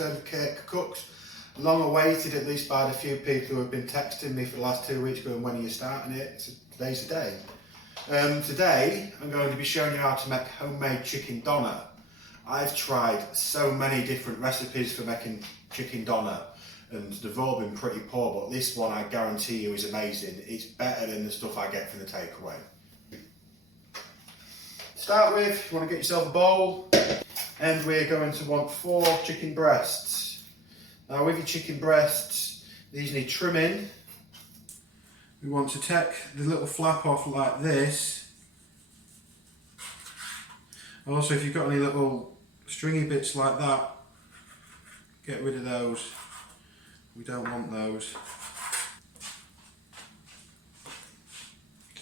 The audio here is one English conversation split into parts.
episode of Kirk Kooks. Long awaited, at least by the few people who have been texting me for the last 2 weeks going, when are you starting it? So today's the day. Today I'm going to be showing you how to make homemade chicken doner. I've tried so many different recipes for making chicken doner and they've all been pretty poor, but this one I guarantee you is amazing. It's better than the stuff I get from the takeaway. Start with, you want to get yourself a bowl, and we're going to want 4 chicken breasts. Now with your chicken breasts, these need trimming. We want to take the little flap off like this. Also, if you've got any little stringy bits like that, get rid of those. We don't want those.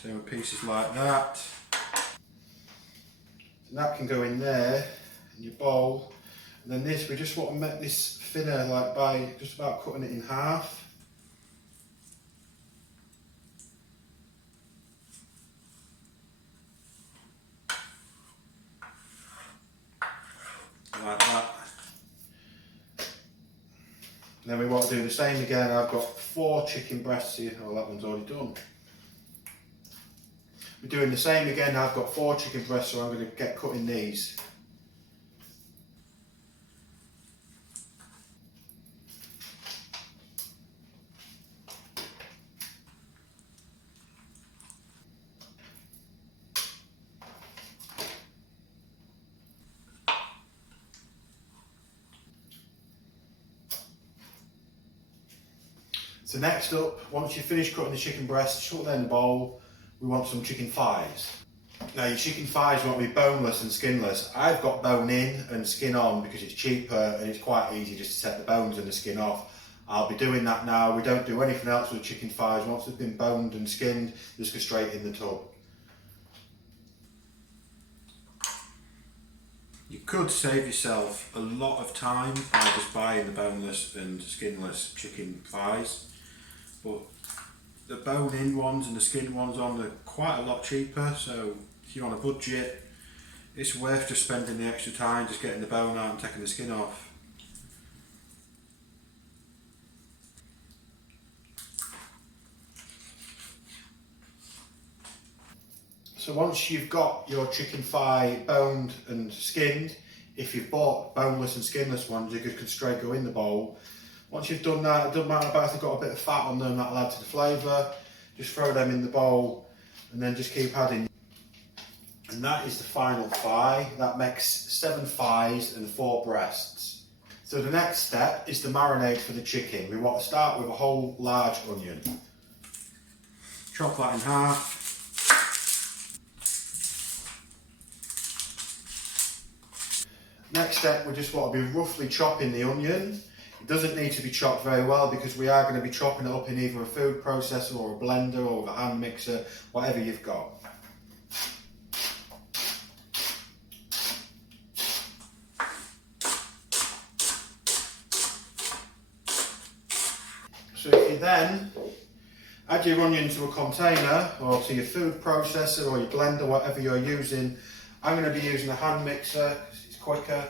Same with pieces like that. And that can go in there, in your bowl. And then this, we just want to make this thinner, like by just about cutting it in half. Like that. And then we want to do the same again. I've got 4 chicken breasts here. Oh, that one's already done. We're doing the same again. I've got 4 chicken breasts, so I'm going to get cutting these. So next up, once you've finished cutting the chicken breast, put them in the bowl. We want some chicken thighs. Now your chicken thighs want to be boneless and skinless. I've got bone in and skin on because it's cheaper and it's quite easy just to set the bones and the skin off. I'll be doing that now. We don't do anything else with chicken thighs. Once they've been boned and skinned, just go straight in the tub. You could save yourself a lot of time by just buying the boneless and skinless chicken thighs, but the bone-in ones and the skin ones on are quite a lot cheaper, so if you're on a budget, it's worth just spending the extra time just getting the bone out and taking the skin off. So once you've got your chicken thigh boned and skinned, if you've bought boneless and skinless ones, you can straight go in the bowl. Once you've done that, it doesn't matter about if they've got a bit of fat on them, that'll add to the flavour. Just throw them in the bowl and then just keep adding. And that is the final thigh. That makes 7 thighs and 4 breasts. So the next step is the marinade for the chicken. We want to start with a whole large onion. Chop that in half. Next step, we just want to be roughly chopping the onion. It doesn't need to be chopped very well because we are going to be chopping it up in either a food processor or a blender or a hand mixer, whatever you've got. So if you then add your onion to a container or to your food processor or your blender, whatever you're using, I'm going to be using a hand mixer because it's quicker.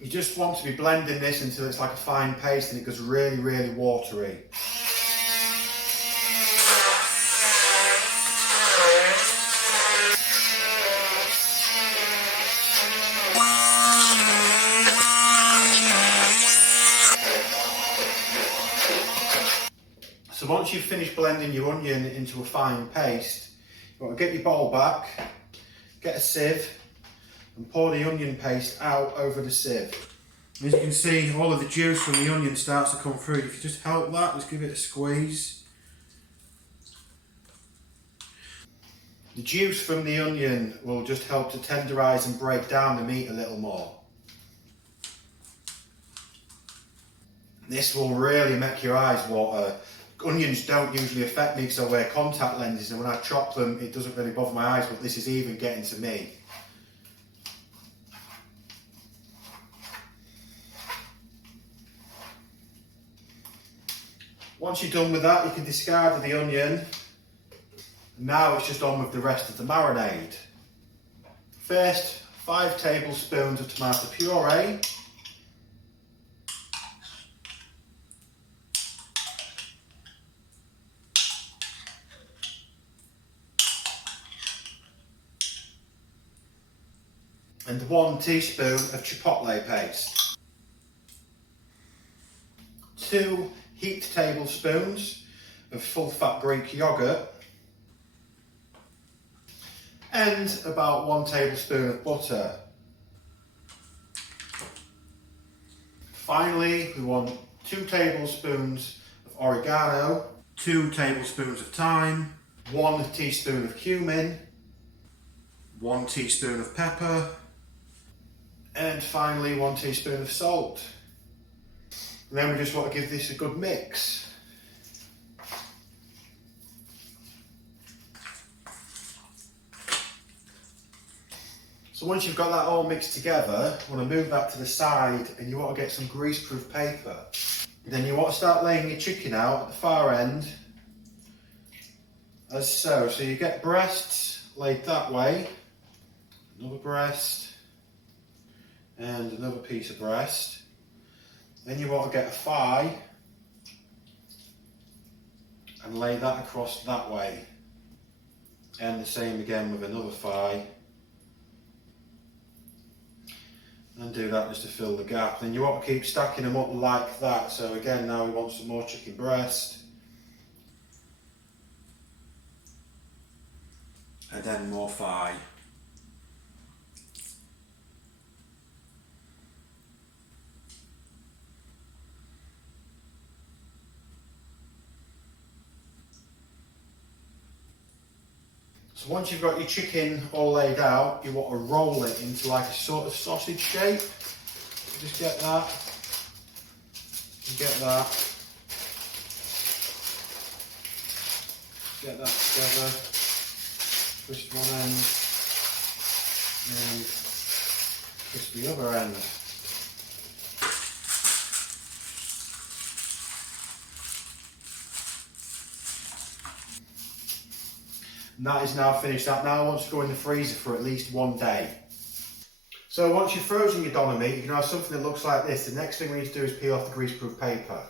You just want to be blending this until it's like a fine paste and it goes really, really watery. So once you've finished blending your onion into a fine paste, you want to get your bowl back, get a sieve, and pour the onion paste out over the sieve. As you can see, all of the juice from the onion starts to come through. If you just help that, just give it a squeeze. The juice from the onion will just help to tenderise and break down the meat a little more. This will really make your eyes water. Onions don't usually affect me because I wear contact lenses, and when I chop them it doesn't really bother my eyes, but this is even getting to me. Once you're done with that, you can discard the onion. Now it's just on with the rest of the marinade. First, 5 tablespoons of tomato puree. and 1 teaspoon of Chipotle paste. 2 heaped tablespoons of full fat Greek yoghurt, and about 1 tablespoon of butter. Finally, we want 2 tablespoons of oregano, 2 tablespoons of thyme, 1 teaspoon of cumin, 1 teaspoon of pepper, and finally 1 teaspoon of salt. And then we just want to give this a good mix. So once you've got that all mixed together, you want to move that to the side and you want to get some greaseproof paper. Then you want to start laying your chicken out at the far end, as so. So you get breasts laid that way, another breast, and another piece of breast. Then you want to get a thigh and lay that across that way. And the same again with another thigh. And do that just to fill the gap. Then you want to keep stacking them up like that. So again, now we want some more chicken breast. And then more thigh. So once you've got your chicken all laid out, you want to roll it into like a sort of sausage shape. Just get that, and get that. Get that together. Twist one end, and twist the other end. And that is now finished. That now wants to go in the freezer for at least 1 day. So once you've frozen your doner meat, you can have something that looks like this. The next thing we need to do is peel off the greaseproof paper.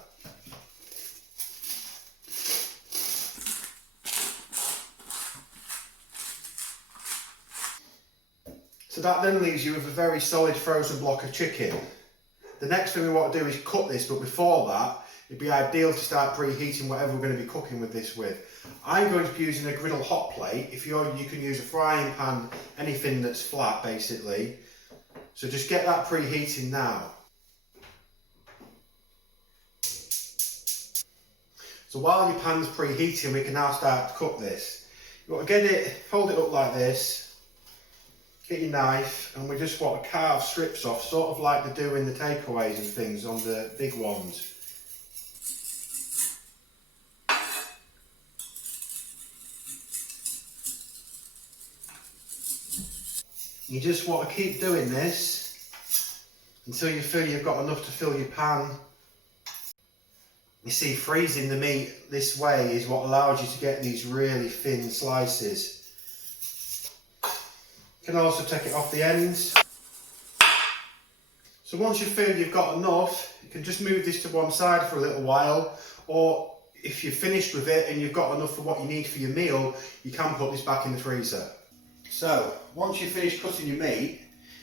So that then leaves you with a very solid frozen block of chicken. The next thing we want to do is cut this, but before that, it'd be ideal to start preheating whatever we're going to be cooking with this with. I'm going to be using a griddle hot plate. If you can use a frying pan, anything that's flat basically. So just get that preheating now. So while your pan's preheating, we can now start to cook this. You want to get it, hold it up like this, get your knife, and we just want to carve strips off, sort of like they do in the takeaways and things on the big ones. You just want to keep doing this until you feel you've got enough to fill your pan. You see, freezing the meat this way is what allows you to get these really thin slices. You can also take it off the ends. So once you feel you've got enough, you can just move this to one side for a little while, or if you're finished with it and you've got enough for what you need for your meal, you can put this back in the freezer. So, once you've finished cutting your meat,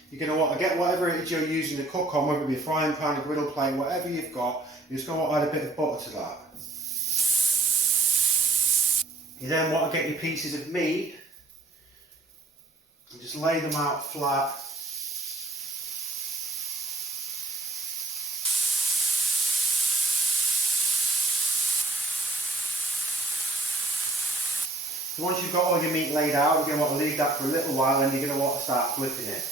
you're going to want to get whatever it is you're using to cook on, whether it be a frying pan, a griddle plate, whatever you've got, you're just going to want to add a bit of butter to that. You then want to get your pieces of meat and just lay them out flat. Once you've got all your meat laid out, you're going to want to leave that for a little while, and you're going to want to start flipping it.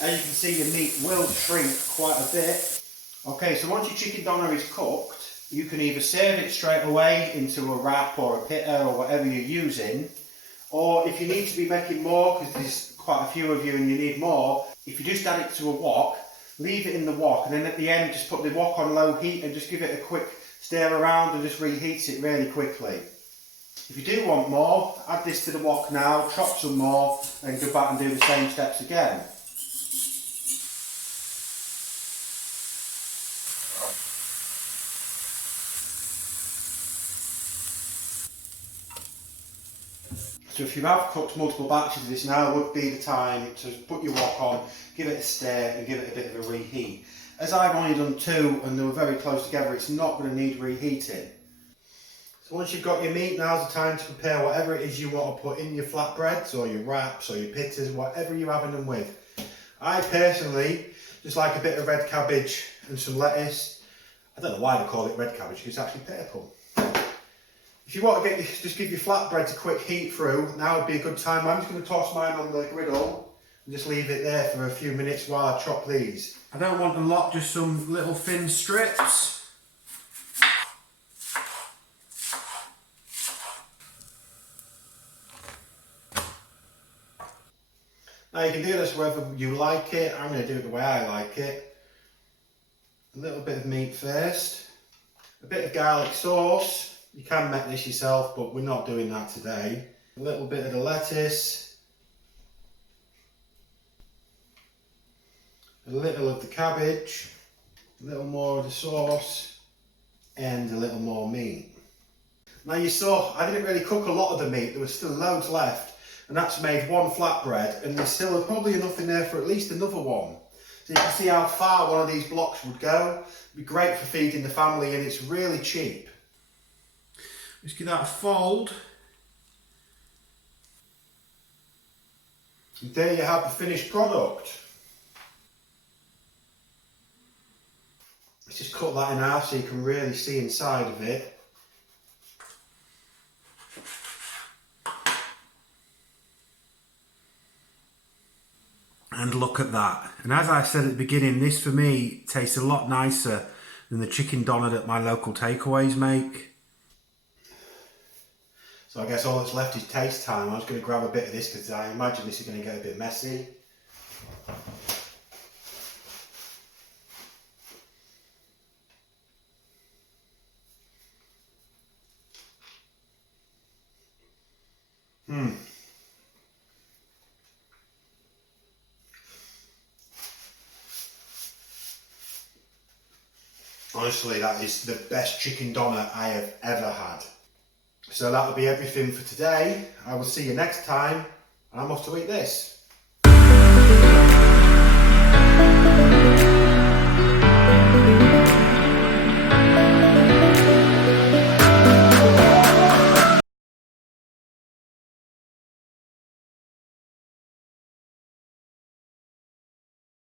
As you can see, your meat will shrink quite a bit. Okay, so once your chicken doner is cooked, you can either serve it straight away into a wrap or a pitta or whatever you're using, or if you need to be making more, because there's quite a few of you and you need more, if you just add it to a wok, leave it in the wok, and then at the end just put the wok on low heat and just give it a quick stir around and just reheat it really quickly. If you do want more, add this to the wok now, chop some more, and go back and do the same steps again. So if you have cooked multiple batches of this, now would be the time to put your wok on, give it a stir and give it a bit of a reheat. As I've only done 2 and they were very close together, it's not going to need reheating. So once you've got your meat, now's the time to prepare whatever it is you want to put in your flatbreads or your wraps or your pittas, whatever you're having them with. I personally just like a bit of red cabbage and some lettuce. I don't know why they call it red cabbage, because it's actually purple. If you want to just give your flatbreads a quick heat through, now would be a good time. I'm just going to toss mine on the griddle and just leave it there for a few minutes while I chop these. I don't want a lot, just some little thin strips. Now you can do this wherever you like it. I'm going to do it the way I like it. A little bit of meat first, a bit of garlic sauce. You can make this yourself, but we're not doing that today. A little bit of the lettuce, a little of the cabbage, a little more of the sauce, and a little more meat. Now you saw, I didn't really cook a lot of the meat, there was still loads left, and that's made 1 flatbread, and there's still probably enough in there for at least another one. So you can see how far one of these blocks would go. It'd be great for feeding the family, and it's really cheap. Just give that a fold. And there you have the finished product. Let's just cut that in half so you can really see inside of it. And look at that. And as I said at the beginning, this for me tastes a lot nicer than the chicken doner that my local takeaways make. So I guess all that's left is taste time. I'm just going to grab a bit of this because I imagine this is going to get a bit messy. Honestly, that is the best chicken doner I have ever had. So that'll be everything for today. I will see you next time, and I'm off to eat this.